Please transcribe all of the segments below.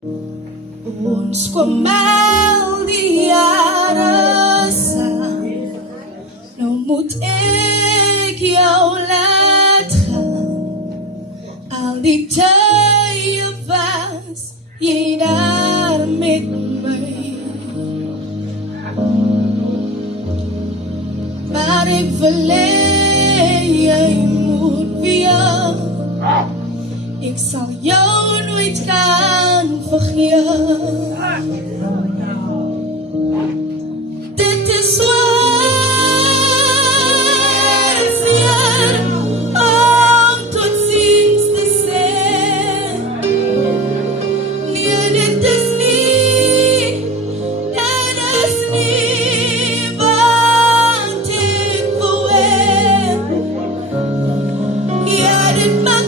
Ons kom al die jare saam. Nou moet ek jou laat gaan. Al die tye was jy daar met my. Maar ek wil jy moet weer. Ek sal jou nooit kan vergeet. Dit is zwaar om tot ziens te zijn. Nee, dit is niet wat ik wil. Ja, dit maakt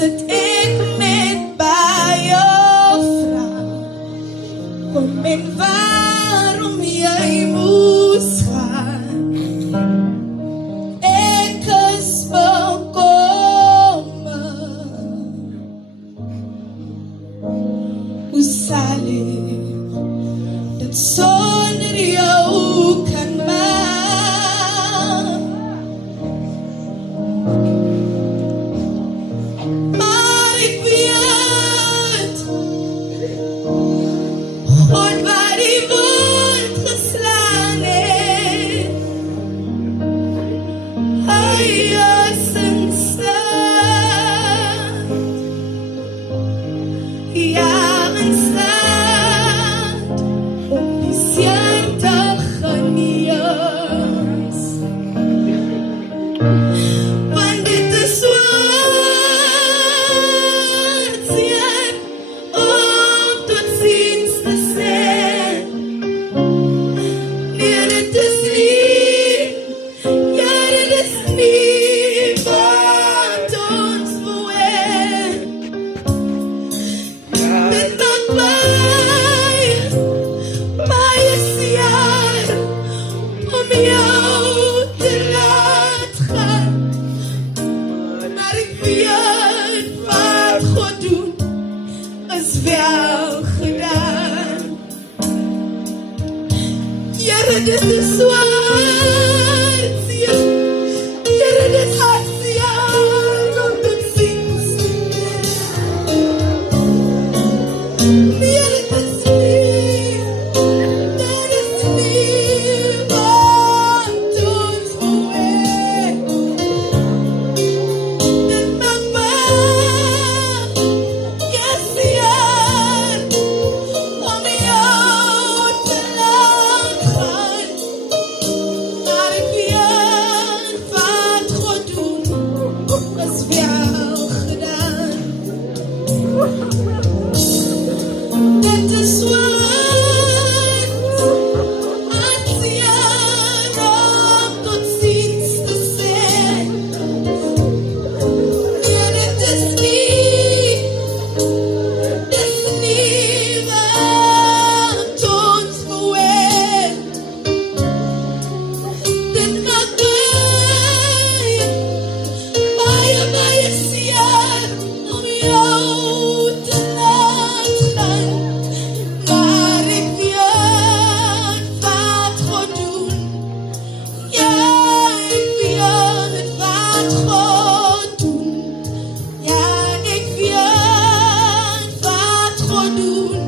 zit ik met baie vrae. Kom en waarom jy moes gaan. Ek is bekommerd. Hoe sal ek dit sonder jou kan maak? Hoort waar die wond geslaan het. Hy is in staat. Ja, in staat om die seer te genees. Want dit is zwaar seer om tot ziens te zijn. Nee, dit is niet, ja, dit is niet wat ons wil. Dit maakt mij zeer om jou te laat gaan. Maar ik weet wat God doet, is wel gedaan. Jere, dit is zwaar, Jere, dit is hartseer om tot ziens. Jere, dit is niet wat ons wil. Dit maakt mij zeer om jou te laat gaan. Maar ik weet wat God doet, is wel gedaan. Dit is zwaar, hartseer om tot ziens te zijn. Nee, dit is niet wat ons wil. Dit maakt mij zeer om jou te laat gaan. Maar ik weet wat God doet. Ja, ik weet wat God doet. Ja, ik weet wat God doet.